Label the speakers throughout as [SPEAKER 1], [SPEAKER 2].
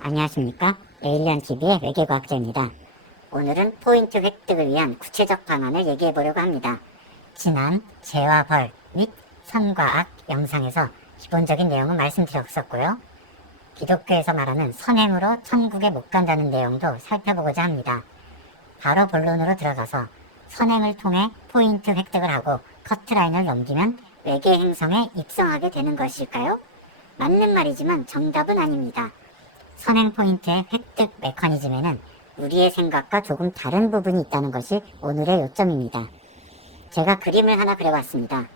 [SPEAKER 1] 안녕하십니까? 에일리언 TV의 외계과학자입니다. 오늘은 포인트 획득을 위한 구체적 방안을 얘기해 보려고 합니다. 지난 재와 벌 및 선과 악 영상에서 기본적인 내용은 말씀드렸었고요. 기독교에서 말하는 선행으로 천국에 못 간다는 내용도 살펴보고자 합니다. 바로 본론으로 들어가서 선행을 통해 포인트 획득을 하고 커트라인을 넘기면 외계 행성에 입성하게 되는 것일까요? 맞는 말이지만 정답은 아닙니다. 선행 포인트의 획득 메커니즘에는 우리의 생각과 조금 다른 부분이 있다는 것이 오늘의 요점입니다. 제가 그림을 하나 그려봤습니다.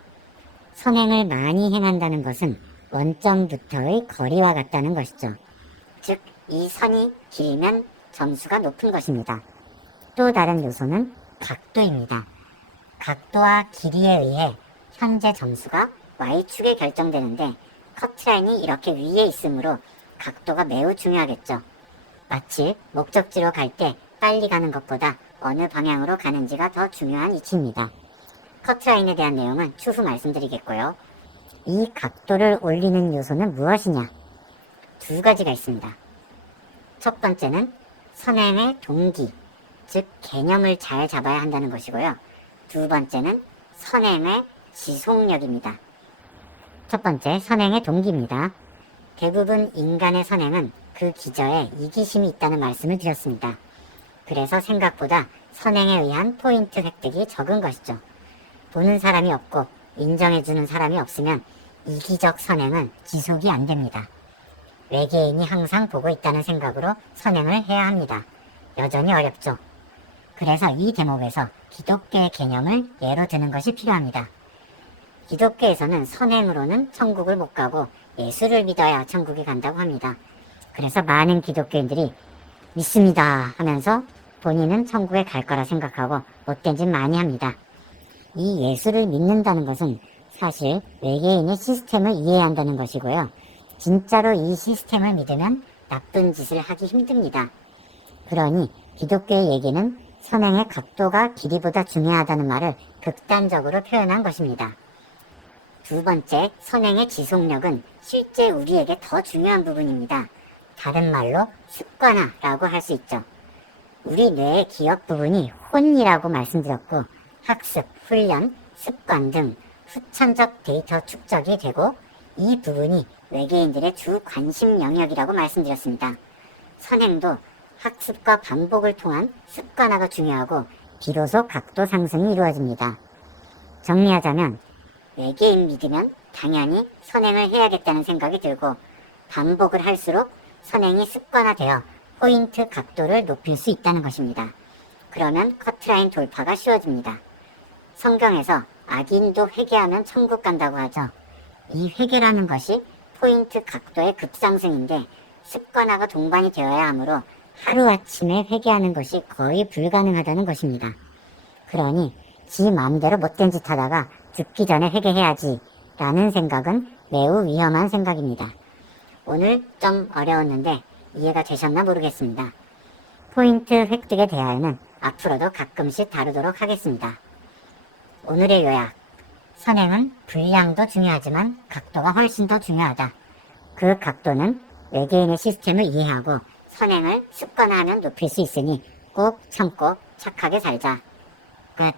[SPEAKER 1] 선행을 많이 행한다는 것은 원점부터의 거리와 같다는 것이죠. 즉, 이 선이 길면 점수가 높은 것입니다. 또 다른 요소는 각도입니다. 각도와 길이에 의해 현재 점수가 Y축에 결정되는데 커트라인이 이렇게 위에 있으므로 각도가 매우 중요하겠죠. 마치 목적지로 갈 때 빨리 가는 것보다 어느 방향으로 가는지가 더 중요한 이치입니다. 커트라인에 대한 내용은 추후 말씀드리겠고요. 이 각도를 올리는 요소는 무엇이냐? 두 가지가 있습니다. 첫 번째는 선행의 동기, 즉 개념을 잘 잡아야 한다는 것이고요. 두 번째는 선행의 지속력입니다. 첫 번째, 선행의 동기입니다. 대부분 인간의 선행은 그 기저에 이기심이 있다는 말씀을 드렸습니다. 그래서 생각보다 선행에 의한 포인트 획득이 적은 것이죠. 보는 사람이 없고 인정해주는 사람이 없으면 이기적 선행은 지속이 안 됩니다. 외계인이 항상 보고 있다는 생각으로 선행을 해야 합니다. 여전히 어렵죠. 그래서 이 대목에서 기독교의 개념을 예로 드는 것이 필요합니다. 기독교에서는 선행으로는 천국을 못 가고 예수를 믿어야 천국에 간다고 합니다. 그래서 많은 기독교인들이 믿습니다 하면서 본인은 천국에 갈 거라 생각하고 못된 짓 많이 합니다. 이 예수를 믿는다는 것은 사실 외계인의 시스템을 이해해야 한다는 것이고요. 진짜로 이 시스템을 믿으면 나쁜 짓을 하기 힘듭니다. 그러니 기독교의 얘기는 선행의 각도가 길이보다 중요하다는 말을 극단적으로 표현한 것입니다. 두 번째, 선행의 지속력은 실제 우리에게 더 중요한 부분입니다. 다른 말로 습관화라고 할 수 있죠. 우리 뇌의 기억 부분이 혼이라고 말씀드렸고 학습, 훈련, 습관 등 후천적 데이터 축적이 되고 이 부분이 외계인들의 주 관심 영역이라고 말씀드렸습니다. 선행도 학습과 반복을 통한 습관화가 중요하고 비로소 각도 상승이 이루어집니다. 정리하자면 외계인 믿으면 당연히 선행을 해야겠다는 생각이 들고 반복을 할수록 선행이 습관화되어 포인트 각도를 높일 수 있다는 것입니다. 그러면 커트라인 돌파가 쉬워집니다. 성경에서 악인도 회개하면 천국 간다고 하죠. 이 회개라는 것이 포인트 각도의 급상승인데 습관화가 동반이 되어야 하므로 하루아침에 회개하는 것이 거의 불가능하다는 것입니다. 그러니 지 마음대로 못된 짓 하다가 죽기 전에 회개해야지 라는 생각은 매우 위험한 생각입니다. 오늘 좀 어려웠는데 이해가 되셨나 모르겠습니다. 포인트 획득에 대하여는 앞으로도 가끔씩 다루도록 하겠습니다. 오늘의 요약. 선행은 분량도 중요하지만 각도가 훨씬 더 중요하다. 그 각도는 외계인의 시스템을 이해하고 선행을 습관화하면 높일 수 있으니 꼭 참고 착하게 살자. 끝.